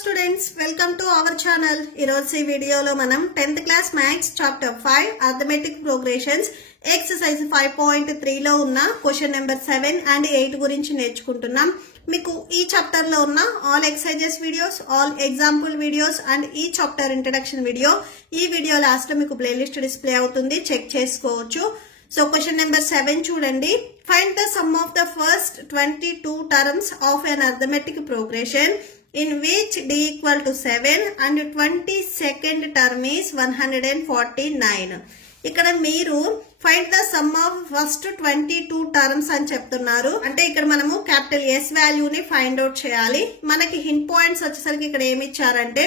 students, welcome to our channel. ఈరోజు ఈ వీడియోలో మనం 10th class maths chapter 5 arithmetic progressions exercise 5.3 లో ఉన్న క్వశ్చన్ నెంబర్ 7 and 8 గురించి నేర్చుకుంటున్నాం. మీకు ఈ చాప్టర్ లో ఉన్న all exercises videos, all example videos and ఈ చాప్టర్ ఇంట్రడక్షన్ వీడియో ఈ వీడియో లాస్ట్ లో మీకు ప్లేలిస్ట్ డిస్ప్లే అవుతుంది, చెక్ చేసుకోవచ్చు. సో క్వశ్చన్ నెంబర్ 7 చూడండి. Find the sum of the first 22 terms of an arithmetic progression in which d equal to 7 and 22nd term is 149. ఇక్కడ మీరు find the sum of first 22 terms అని చెప్తున్నారు. అంటే ఇక్కడ మనము క్యాపిటల్ S వాల్యూని find out చేయాలి. మనకి హింట్ పాయింట్స్ వచ్చేసరికి ఇక్కడ ఏమి ఇచ్చారంటే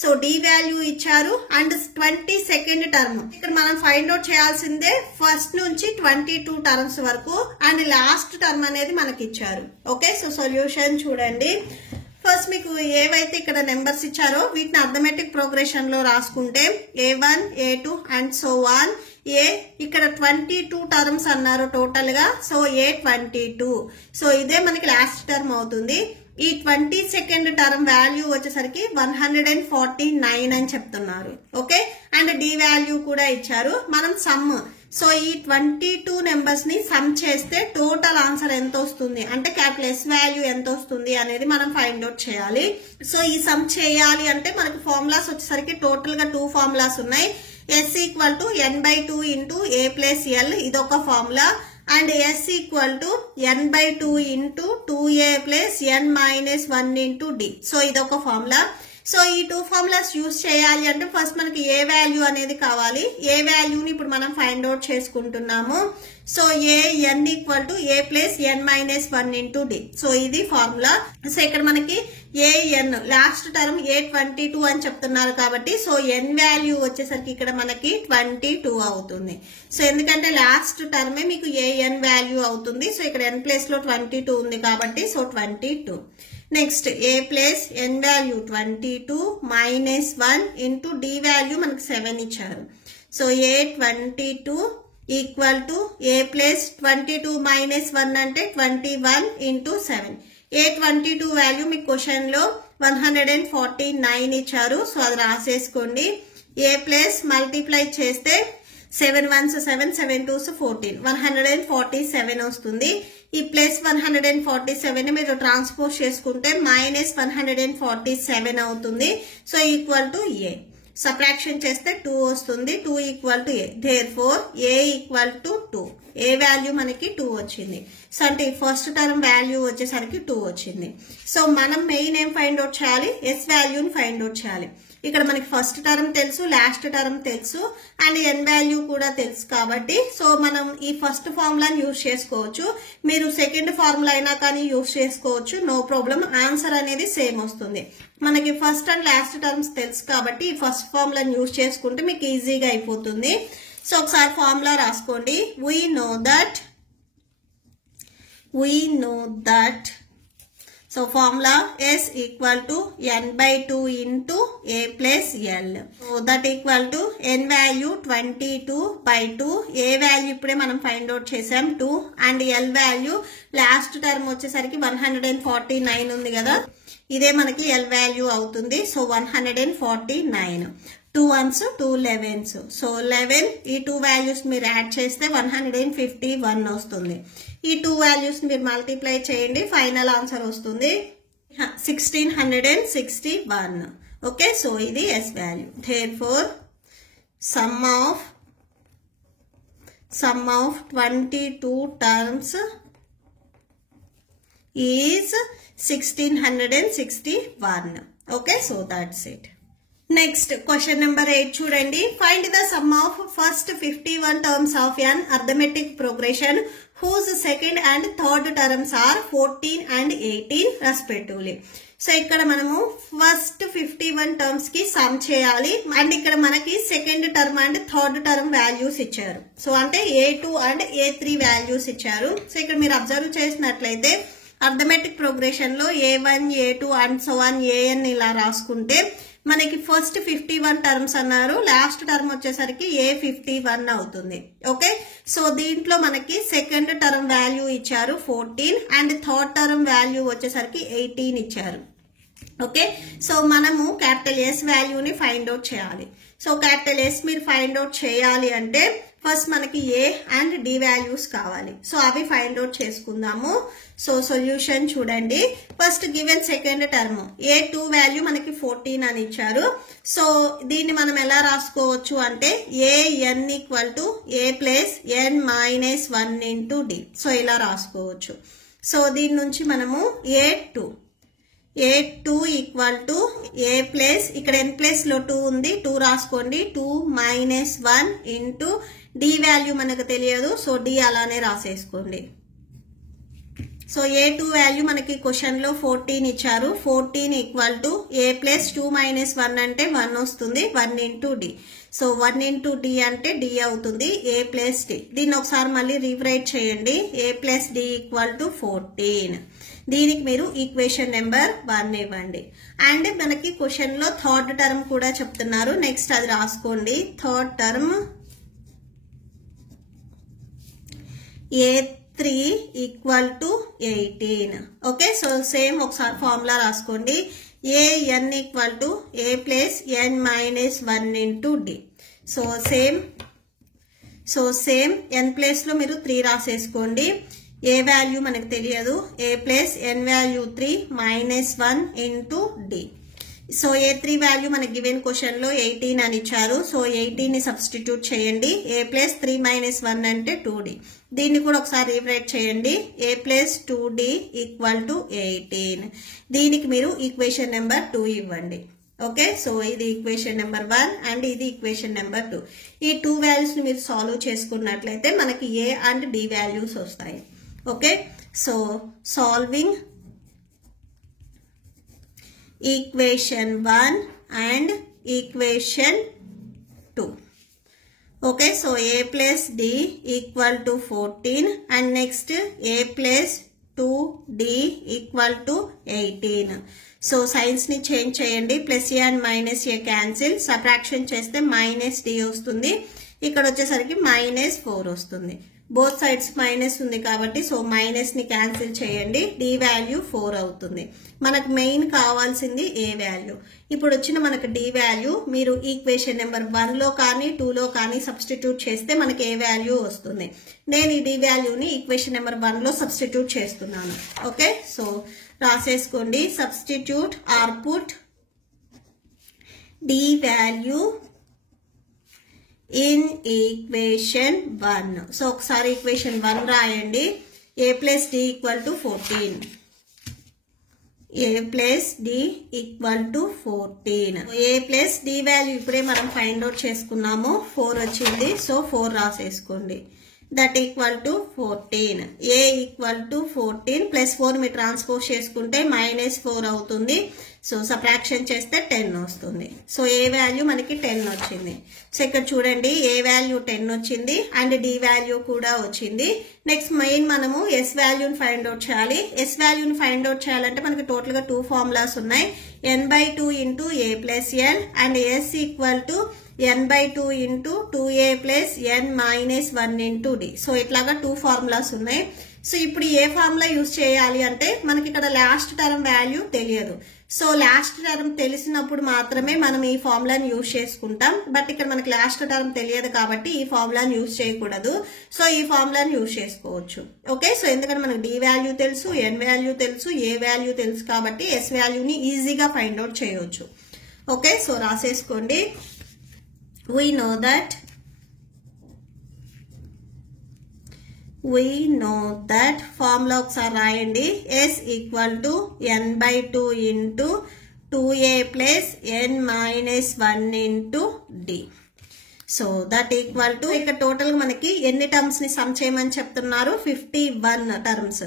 సో డి వాల్యూ ఇచ్చారు అండ్ 22nd టర్మ్. ఇక్కడ మనం ఫైండ్ అవుట్ చేయాల్సిందే ఫస్ట్ నుంచి 22 టర్మ్స్ వరకు అండ్ లాస్ట్ టర్మ్ అనేది మనకి ఇచ్చారు. ఓకే, సో సొల్యూషన్ చూడండి. ఫస్ట్ మీకు ఏవైతే ఇక్కడ నెంబర్స్ ఇచ్చారో వీటిని అర్థమెటిక్ ప్రోగ్రెషన్ లో రాసుకుంటే A1, A2 and so on. ఇక్కడ 22 టర్మ్స్ అన్నారు టోటల్ గా, సో A22. సో ఇదే మనకి లాస్ట్ టర్మ్ అవుతుంది. ఈ 22nd టర్మ్ వాల్యూ వచ్చేసరికి 149 అని చెప్తున్నారు. ఓకే, అండ్ డి వాల్యూ కూడా ఇచ్చారు. మనం సమ్, సో ఈ 22 నెంబర్స్ ని సమ్ చేస్తే టోటల్ ఆన్సర్ ఎంత వస్తుంది అంటే క్యాపిటల్ S వాల్యూ ఎంత వస్తుంది అనేది మనం ఫైండ్ అవుట్ చేయాలి. సో ఈ సమ్ చేయాలి అంటే మనకి ఫార్ములాస్ వచ్చేసరికి టోటల్ గా 2 ఫార్ములాస్ ఉన్నాయి. S equal to n/2 into A plus L ఇదొక formula and S equal to n/2 into 2A plus n minus 1 into D. So ఇదొక ఫార్ములా. సో ఈ 2 ఫార్ములాస్ యూజ్ చేయాలి అంటే ఫస్ట్ మనకి ఏ వాల్యూ అనేది కావాలి. ఏ వాల్యూని ఇప్పుడు మనం ఫైండ్ అవుట్ చేసుకుంటున్నాము. So n equal to A plus n minus 1 into D. So ఇది ఫార్ములా. సో ఇక్కడ మనకి an లాస్ట్ టర్మ్ A22 అని చెప్తున్నారు కాబట్టి సో n వాల్యూ వచ్చేసరికి ఇక్కడ మనకి 22 అవుతుంది. సో ఎందుకంటే లాస్ట్ టర్మే మీకు an వాల్యూ అవుతుంది. సో ఇక్కడ n ప్లేస్ లో 22 ఉంది కాబట్టి so 22. Next A plus n value 22 minus 1 into D value మనకి 7 ఇచ్చారు. So A22 equal to A plus 22 minus 1 అంటే 21 ఇంటూ 7. A22 వాల్యూ మీ క్వశ్చన్ లో 149 ఇచ్చారు. సో అది రాసేసుకోండి. A ప్లస్ మల్టిప్లై చేస్తే 7 1s 7 7 2s 14 147 వస్తుంది. ఈ ప్లస్ 147 మీరు ట్రాన్స్పోజ్ చేసుకుంటే మైనస్ 147 అవుతుంది. So equal to A. Subtraction చేస్తే 2 వస్తుంది. 2 equal to A. Therefore A equal to 2. A value మనకి 2 వచ్చింది. సో అంటే ఫస్ట్ టర్మ్ వాల్యూ వచ్చేసరికి 2 వచ్చింది. సో మనం మెయిన్ ఏం ఫైండ్ అవుట్ చేయాలి, S వాల్యూని ఫైండ్ అవుట్ చేయాలి. ఇక్కడ మనకి ఫస్ట్ టర్మ్ తెలుసు, లాస్ట్ టర్మ్ తెలుసు అండ్ n వాల్యూ కూడా తెలుసు కాబట్టి సో మనం ఈ ఫస్ట్ ఫార్ములాని యూజ్ చేసుకోవచ్చు. మీరు సెకండ్ ఫార్ములా అయినా కానీ యూజ్ చేసుకోవచ్చు, నో ప్రాబ్లం. ఆన్సర్ అనేది సేమ్ వస్తుంది. మనకి ఫస్ట్ అండ్ లాస్ట్ టర్మ్స్ తెలుసు కాబట్టి ఈ ఫస్ట్ ఫార్ములాని యూజ్ చేసుకుంటే మీకు ఈజీగా అయిపోతుంది. సో ఒకసారి ఫార్ములా రాసుకోండి. we know that so formula S equal to n/2 into A plus L. So that equal to n value 22/2. A value ఇప్పుడే మనం ఫైండ్ అవుట్ చేసాం 2 and L value last term వచ్చేసరికి 149 ఉంది కదా, ఇదే మనకి L వాల్యూ అవుతుంది. సో 149. 2 1s 2 11s. సో 11 ఈ 2 వాల్యూస్ మీరు యాడ్ చేస్తే 151 వస్తుంది. ఈ 2 వాల్యూస్ మీరు మల్టిప్లై చేయండి, ఫైనల్ ఆన్సర్ వస్తుంది 1661. ఓకే, సో ఇది S value. Therefore some of 22 terms is 1661. Okay, so that's it. Next question number 8 చూడండి. Find the sum of first 51 terms of an arithmetic progression whose second and third terms are 14 and 18 respectively. So ఇక్కడ మనము first 51 terms కి some చేయాలి and ఇక్కడ మనకి second term and third term values ఇచ్చారు. So అంటే A2 and A3 values ఇచ్చారు. So ఇక్కడ మీరు అబ్జర్వ్ చేసినట్లయితే అర్థమెటిక్ ప్రోగ్రెషన్ లో A1 A2 and so on AN ఇలా రాసుకుంటే మనకి ఫస్ట్ 51 టర్మ్స్ అన్నారు, లాస్ట్ టర్మ్ వచ్చేసరికి A51 అవుతుంది. ఓకే, సో దీంట్లో మనకి సెకండ్ టర్మ్ వాల్యూ ఇచ్చారు 14 అండ్ థర్డ్ టర్మ్ వాల్యూ వచ్చేసరికి 18 ఇచ్చారు. ఓకే, సో మనము క్యాపిటల్ S వాల్యూని ఫైండ్ అవుట్ చేయాలి. సో క్యాపిటల్ S మీరు ఫైండ్ అవుట్ చేయాలి అంటే ఫస్ట్ మనకి A అండ్ D వాల్యూస్ కావాలి. సో అవి ఫైండ్ అవుట్ చేసుకుందాము. సో సొల్యూషన్ చూడండి. First given second term A2 value మనకి 14 అని ఇచ్చారు. సో దీన్ని మనం ఎలా రాసుకోవచ్చు అంటే AN equal to A plus N minus 1 into D. So ఇలా రాసుకోవచ్చు. సో దీని నుంచి మనము A2 equal to A plus, ఇక్కడ N ప్లస్ లో 2 ఉంది, 2 రాసుకోండి, 2 మైనస్ 1 ఇంటూ D వాల్యూ మనకు తెలియదు, సో D అలానే రాసేసుకోండి. సో A2 వాల్యూ మనకి క్వశ్చన్ లో 14 ఇచ్చారు. 14 equal to A plus 2 minus 1 అంటే 1 వస్తుంది, 1 into D. So 1 into D అంటే D అవుతుంది, A ప్లస్ D. దీన్ని ఒకసారి మళ్ళీ రీరైట్ చేయండి. A plus D equal to 14. దీనికి మీరు ఈక్వేషన్ నెంబర్ 1 ఇవ్వండి. అండ్ మనకి క్వశ్చన్ లో థర్డ్ టర్మ్ కూడా చెప్తున్నారు, నెక్స్ట్ అది రాసుకోండి. Third term A3 equal to 18. Okay, so same ఒకసారి ఫార్ములా రాసుకోండి. AN equal to A plus N minus 1 into D. So same N place లో మీరు 3 రాసేసుకోండి. A వాల్యూ మనకు తెలియదు, A plus N value 3 minus 1 into D. So A3 value మనకి given question లో 18 అని ఇచ్చారు. సో 18 ని సబ్స్టిట్యూట్ చేయండి. A ప్లస్ 3 మైనస్ 1 అంటే 2D. దీన్ని కూడా ఒకసారి రీరైట్ చేయండి. A plus 2D equal to 18. దీనికి మీరు ఈక్వేషన్ నెంబర్ 2 ఇవ్వండి. ఓకే, సో ఇది ఈక్వేషన్ నెంబర్ 1 అండ్ ఇది ఈక్వేషన్ నెంబర్ 2. ఈ 2 వాల్యూస్ ని మీరు సాల్వ్ చేసుకున్నట్లయితే మనకి A అండ్ D వాల్యూస్ వస్తాయి. Okay, so solving equation 1 and equation 2. Okay, so A plus D equal to 14 and next A plus 2D equal to 18. So science ని change చేయండి. Plus A and minus A cancel, subtraction చేస్తే minus D వస్తుంది, ఇక్కడ వచ్చేసరికి minus 4 వస్తుంది. Both sides minus ఉంది కాబట్టి so minus ని క్యాన్సిల్ చేయండి. D వాల్యూ 4 అవుతుంది. మనకు మెయిన్ కావాల్సింది A వాల్యూ. ఇప్పుడు వచ్చిన మనకు D వాల్యూ మీరు ఈక్వేషన్ నెంబర్ 1 లో కానీ 2 లో కానీ సబ్స్టిట్యూట్ చేస్తే మనకి A వాల్యూ వస్తుంది. నేను ఈ D వాల్యూని ఈక్వేషన్ నెంబర్ 1 లో సబ్స్టిట్యూట్ చేస్తున్నాను. ఓకే, సో రాసేసుకోండి. Substitute or put D value in equation 1. So ఒకసారి ఈక్వేషన్ 1 రాయండి. A plus D equal to 14. A plus D equal to 14. A plus D value ఇప్పుడే మనం ఫైండ్ అవుట్ చేసుకున్నాము, 4 వచ్చింది. సో 4 రాసేసుకోండి. That equal to 14. A equal to 14 plus 4 మీరు transpose చేసుకుంటే minus 4 అవుతుంది. సో సబ్ట్రాక్షన్ చేస్తే 10 వస్తుంది. సో A వాల్యూ మనకి 10 వచ్చింది. సో ఇక్కడ చూడండి A వాల్యూ 10 వచ్చింది అండ్ D వాల్యూ కూడా వచ్చింది. నెక్స్ట్ మెయిన్ మనము S వాల్యూని ఫైండ్ అవుట్ చేయాలి. S వాల్యూని ఫైండ్ అవుట్ చేయాలంటే మనకి టోటల్ గా 2 ఫార్ములాస్ ఉన్నాయి. n/2 into A plus N and S equal to n/2 into 2A plus N minus 1 into D. So ఇట్లాగా 2 ఫార్ములాస్ ఉన్నాయి. సో ఇప్పుడు ఏ ఫార్ములా యూజ్ చేయాలి అంటే మనకి ఇక్కడ లాస్ట్ టర్మ్ వాల్యూ తెలియదు. సో లాస్ట్ టర్మ్ తెలిసినప్పుడు మాత్రమే మనం ఈ ఫార్ములాని యూజ్ చేసుకుంటాం. బట్ ఇక్కడ మనకి లాస్ట్ టర్మ్ తెలియదు కాబట్టి ఈ ఫార్ములాని యూజ్ చేయకూడదు. సో ఈ ఫార్ములాని యూజ్ చేసుకోవచ్చు. ఓకే, సో ఎందుకంటే మనకు D వాల్యూ తెలుసు, N వాల్యూ తెలుసు, A వాల్యూ తెలుసు కాబట్టి S వాల్యూని ఈజీగా ఫైండ్ అవుట్ చేయవచ్చు. ఓకే, సో రాసేసుకోండి. We know that ఫార్ములా ఒకసారి రాయండి. S equal to n/2 into 2A plus N minus 1 into D. So that equal to ఇక్కడ టోటల్ మనకి ఎన్ని టర్మ్స్ ని సమ్ చేయమని చెప్తున్నారు, 51 terms.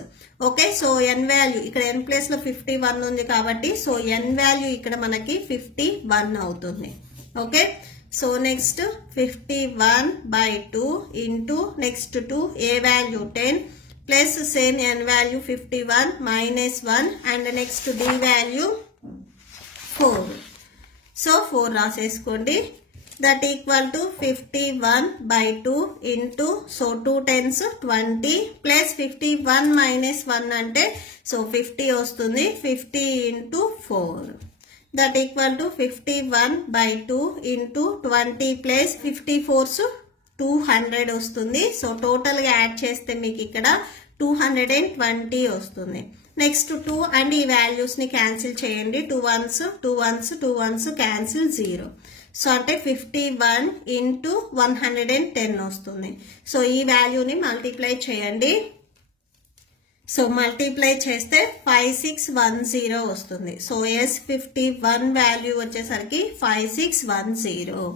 Okay, so N value ఇక్కడ N ప్లేస్ లో 51 ఉంది కాబట్టి సో N వాల్యూ ఇక్కడ మనకి 51 అవుతుంది. Okay, so next 51/2 into next 2 A value 10 plus same N value 51 minus 1 and next D value 4. So 4 రాసేసుకోండి. that equal to 51 by 2 into, so 2 tens 20 plus 51 minus 1 ante, so 50 ostundi, 50 into 4 that equal to 51 by 2 into 20 plus 54s 200 వస్తుంది. So total గా add చేస్తే మీకు ఇక్కడ 220 వస్తుంది. Next 2 and ఈ values ని cancel చేయండి. 2 1s cancel 0. So అంటే 51 into 110 వస్తుంది. సో ఈ వాల్యూని మల్టిప్లై చేయండి. సో మల్టిప్లై చేస్తే 5610 వస్తుంది. సో S51 వాల్యూ వచ్చేసరికి 5610.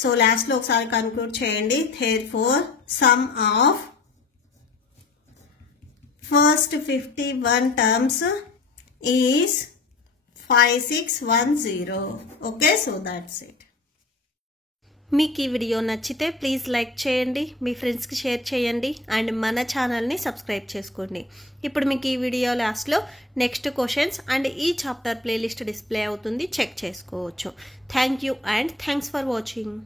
సో లాస్ట్ లో ఒకసారి కన్క్లూడ్ చేయండి. therefore sum of first 51 terms is 5610. okay, so that's it. మీకు ఈ వీడియో నచ్చితే ప్లీజ్ లైక్ చేయండి, మీ ఫ్రెండ్స్కి షేర్ చేయండి అండ్ మన ఛానల్ని సబ్స్క్రైబ్ చేసుకోండి. ఇప్పుడు మీకు ఈ వీడియో లాస్ట్లో నెక్స్ట్ క్వశ్చన్స్ అండ్ ఈ చాప్టర్ ప్లేలిస్ట్ డిస్ప్లే అవుతుంది, చెక్ చేసుకోవచ్చు. Thank you and thanks for watching.